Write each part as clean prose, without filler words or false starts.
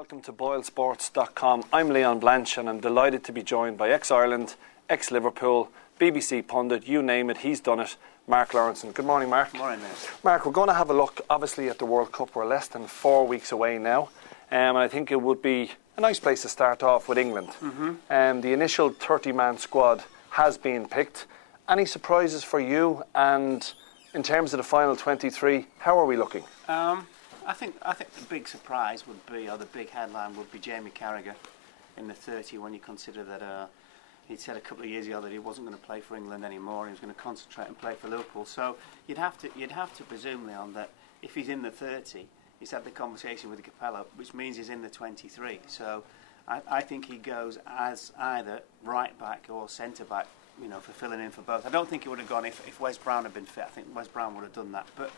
welcome to BoyleSports.com. I'm Leon Blanche and I'm delighted to be joined by ex-Ireland, ex-Liverpool, BBC pundit, you name it, he's done it, Mark Lawrenson. Good morning, Mark. Good morning, mate. Mark, we're going to have a look, obviously, at the World Cup. We're less than 4 weeks away now, and I think it would be a nice place to start off with England. The initial 30-man squad has been picked. Any surprises for you? And in terms of the final 23, how are we looking? I think the big surprise would be, or the big headline would be Jamie Carragher in the 30 when you consider that he'd said a couple of years ago that he wasn't going to play for England anymore. He was going to concentrate and play for Liverpool. So you'd have to presume, Leon, that if he's in the 30, he's had the conversation with Capello, which means he's in the 23. So I think he goes as either right back or centre back, you know, for filling in for both. I don't think he would have gone if Wes Brown had been fit. I think Wes Brown would have done that. But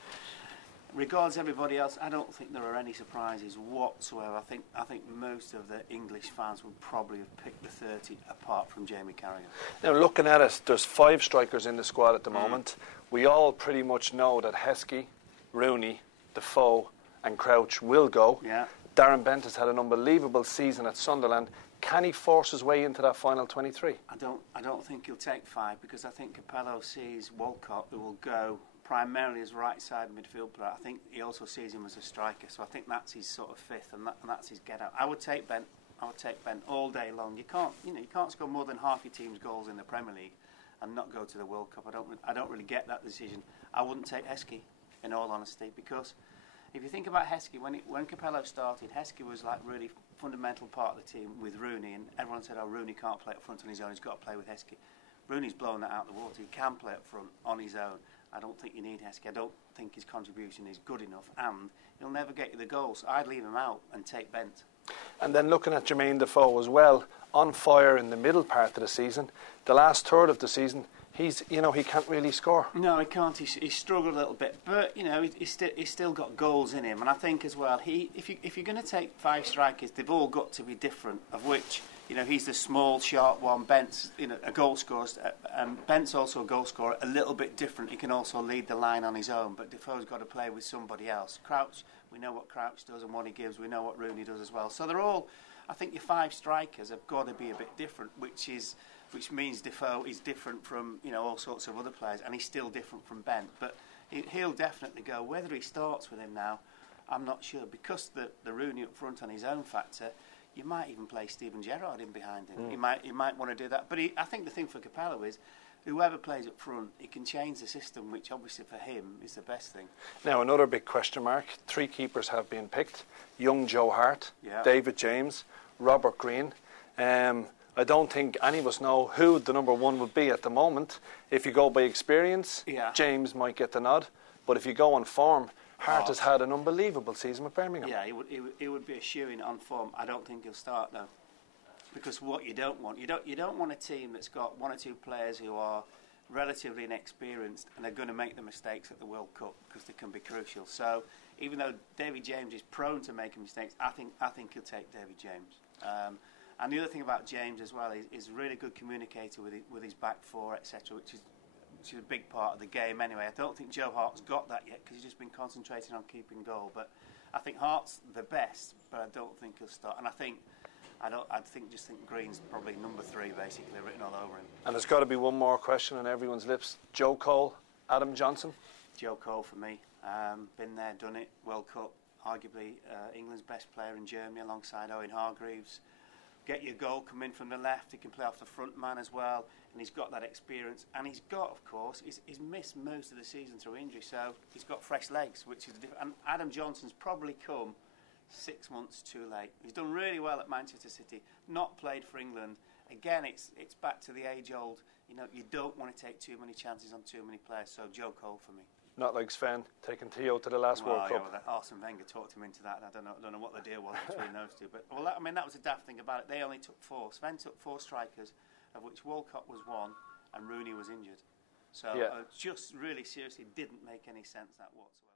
regards everybody else, I don't think there are any surprises whatsoever. I think most of the English fans would probably have picked the 30 apart from Jamie Carragher. Now, looking at it, there's 5 strikers in the squad at the moment. We all pretty much know that Heskey, Rooney, Defoe and Crouch will go. Yeah. Darren Bent has had an unbelievable season at Sunderland. Can he force his way into that final 23? I don't think he'll take 5, because I think Capello sees Walcott, who will go primarily as right-side midfield player. I think he also sees him as a striker, so I think that's his sort of fifth, and that's his get-out. I would take Bent all day long. You can't score more than half your team's goals in the Premier League and not go to the World Cup. I don't really get that decision. I wouldn't take Heskey, in all honesty, because if you think about Heskey, when Capello started, Heskey was like really fundamental part of the team with Rooney, and everyone said, oh, Rooney can't play up front on his own, he's got to play with Heskey. Rooney's blown that out of the water. He can play up front on his own. I don't think you need Heskey. I don't think his contribution is good enough, and he'll never get you the goals. So I'd leave him out and take Bent. And then looking at Jermaine Defoe as well, on fire in the middle part of the season. The last third of the season, he can't really score. No, he can't. He's struggled a little bit, but he's still got goals in him. And I think as well, if you're going to take 5 strikers, they've all got to be different. Of which, he's the small, sharp one. Bent's a goal scorer. Bent's also a goal scorer, a little bit different. He can also lead the line on his own. But Defoe's got to play with somebody else. Crouch, we know what Crouch does and what he gives. We know what Rooney does as well. So they're all. I think your 5 strikers have got to be a bit different, which means Defoe is different from all sorts of other players, and he's still different from Bent. But he'll definitely go. Whether he starts with him now, I'm not sure, because the Rooney up front on his own factor. You might even play Steven Gerrard in behind him. He might want to do that. But I think the thing for Capello is, whoever plays up front, he can change the system, which obviously for him is the best thing. Now, another big question mark. 3 keepers have been picked. Young Joe Hart, David James, Robert Green. I don't think any of us know who the number 1 would be at the moment. If you go by experience, James might get the nod. But if you go on form, Hart has had an unbelievable season with Birmingham. Yeah, he would be a shoo-in on form. I don't think he'll start though, because what you don't want a team that's got 1 or 2 players who are relatively inexperienced and are going to make the mistakes at the World Cup, because they can be crucial. So even though David James is prone to making mistakes, I think he'll take David James. And the other thing about James as well is he's a really good communicator with his back four, etc., which is a big part of the game anyway. I don't think Joe Hart's got that yet, because he's just been concentrating on keeping goal. But I think Hart's the best, but I don't think he'll start. And I think Green's probably number 3, basically, written all over him. And there's got to be one more question on everyone's lips. Joe Cole, Adam Johnson? Joe Cole for me. Been there, done it. World Cup, arguably England's best player in Germany alongside Owen Hargreaves. Get your goal, come in from the left. He can play off the front man as well, and he's got that experience. And he's got, of course, he's missed most of the season through injury, so he's got fresh legs, which is different. And Adam Johnson's probably come 6 months too late. He's done really well at Manchester City, not played for England. Again, it's back to the age-old. You don't want to take too many chances on too many players. So Joe Cole for me. Not like Sven taking Theo to the last World Cup. Arsene Wenger talked him into that. I don't know what the deal was between those two. But that was a daft thing about it. They only took 4. Sven took 4 strikers, of which Walcott was 1 and Rooney was injured. So just really seriously didn't make any sense, that whatsoever.